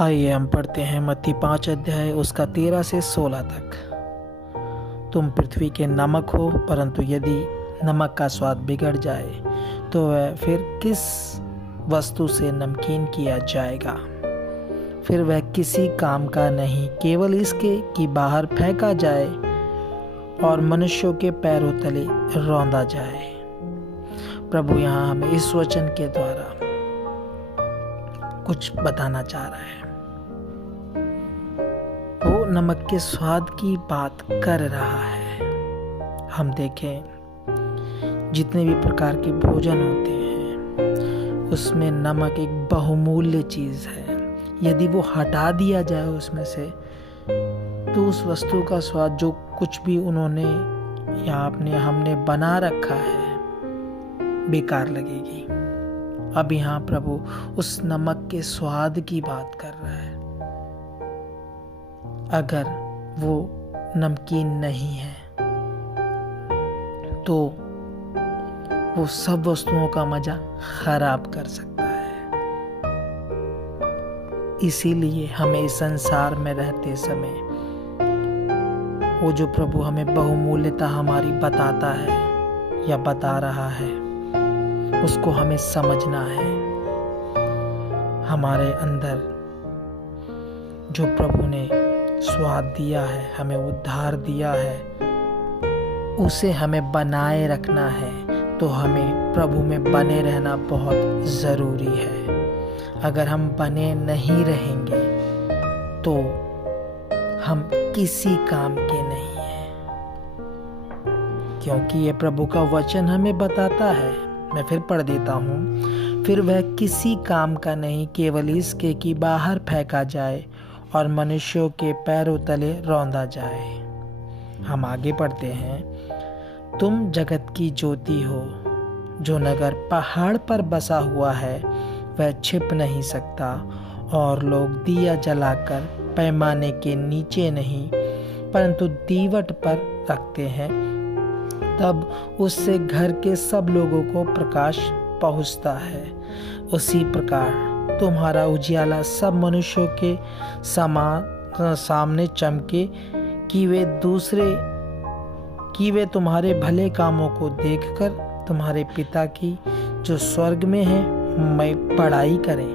आइए हम पढ़ते हैं मत्ती 5 अध्याय उसका 13 से 16 तक। तुम पृथ्वी के नमक हो, परंतु यदि नमक का स्वाद बिगड़ जाए तो वह फिर किस वस्तु से नमकीन किया जाएगा? फिर वह किसी काम का नहीं, केवल इसके कि बाहर फेंका जाए और मनुष्यों के पैरों तले रौंदा जाए। प्रभु यहाँ हमें इस वचन के द्वारा कुछ बताना चाह रहा है। वो नमक के स्वाद की बात कर रहा है। हम देखें जितने भी प्रकार के भोजन होते हैं उसमें नमक एक बहुमूल्य चीज है। यदि वो हटा दिया जाए उसमें से तो उस वस्तु का स्वाद, जो कुछ भी उन्होंने या हमने बना रखा है, बेकार लगेगी। अब यहाँ प्रभु उस नमक के स्वाद की बात कर रहा है। अगर वो नमकीन नहीं है तो वो सब वस्तुओं का मजा खराब कर सकता है। इसीलिए हमें इस संसार में रहते समय वो जो प्रभु हमें बहुमूल्यता हमारी बताता है या बता रहा है, उसको हमें समझना है। हमारे अंदर जो प्रभु ने स्वाद दिया है, हमें उद्धार दिया है, उसे हमें बनाए रखना है। तो हमें प्रभु में बने रहना बहुत ज़रूरी है। अगर हम बने नहीं रहेंगे तो हम किसी काम के नहीं हैं, क्योंकि ये प्रभु का वचन हमें बताता है। मैं फिर पढ़ देता हूँ। फिर वह किसी काम का नहीं, केवल इसके कि बाहर फेंका जाए और मनुष्यों के पैरों तले रौंदा जाए। हम आगे पढ़ते हैं। तुम जगत की ज्योति हो। जो नगर पहाड़ पर बसा हुआ है वह छिप नहीं सकता, और लोग दिया जलाकर पैमाने के नीचे नहीं परंतु दीवट पर रखते हैं, तब उससे घर के सब लोगों को प्रकाश पहुंचता है। उसी प्रकार तुम्हारा उजियाला सब मनुष्यों के सामने चमके, कि वे तुम्हारे भले कामों को देखकर तुम्हारे पिता की जो स्वर्ग में है मैं बड़ाई करें।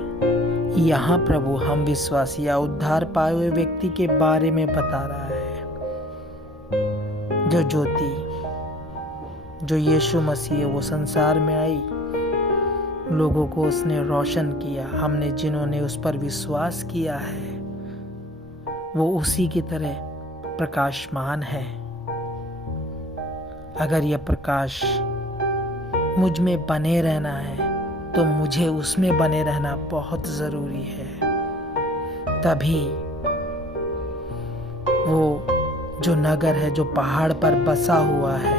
यहाँ प्रभु हम विश्वासी या उद्धार पाए हुए व्यक्ति के बारे में बता रहा है। जो ज्योति, जो यीशु मसीह है, वो संसार में आई, लोगों को उसने रोशन किया। हमने जिन्होंने उस पर विश्वास किया है वो उसी की तरह प्रकाशमान है। अगर यह प्रकाश मुझ में बने रहना है तो मुझे उसमें बने रहना बहुत जरूरी है। तभी वो जो नगर है, जो पहाड़ पर बसा हुआ है,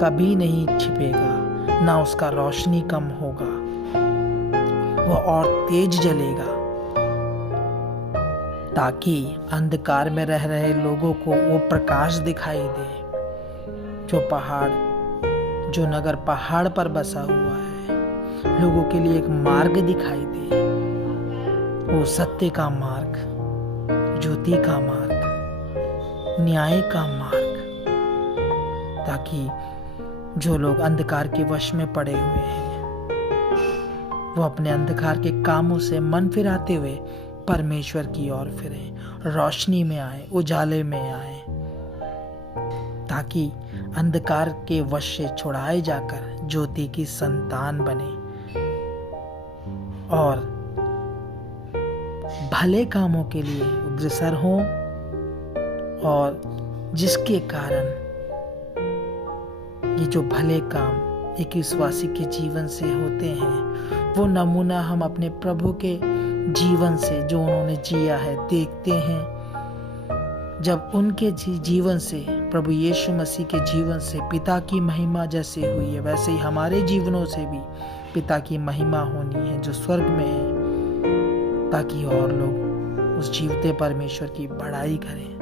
कभी नहीं छिपेगा, ना उसका रोशनी कम होगा, वह और तेज जलेगा, ताकि अंधकार में रह रहे लोगों को वो प्रकाश दिखाई दे। जो नगर पहाड़ पर बसा हुआ है, लोगों के लिए एक मार्ग दिखाई दे, वो सत्य का मार्ग, ज्योति का मार्ग, न्याय का मार्ग, ताकि जो लोग अंधकार के वश में पड़े हुए हैं वो अपने अंधकार के कामों से मन फिराते हुए परमेश्वर की ओर फिरें, रोशनी में आए, उजाले में आए, ताकि अंधकार के वश से छुड़ाए जाकर ज्योति की संतान बने और भले कामों के लिए अग्रसर हों, और जिसके कारण ये जो भले काम एक विश्वासी के जीवन से होते हैं, वो नमूना हम अपने प्रभु के जीवन से, जो उन्होंने जिया है, देखते हैं। जब उनके जीवन से, प्रभु यीशु मसीह के जीवन से पिता की महिमा जैसे हुई है, वैसे ही हमारे जीवनों से भी पिता की महिमा होनी है जो स्वर्ग में है, ताकि और लोग उस जीवते परमेश्वर की बड़ाई करें।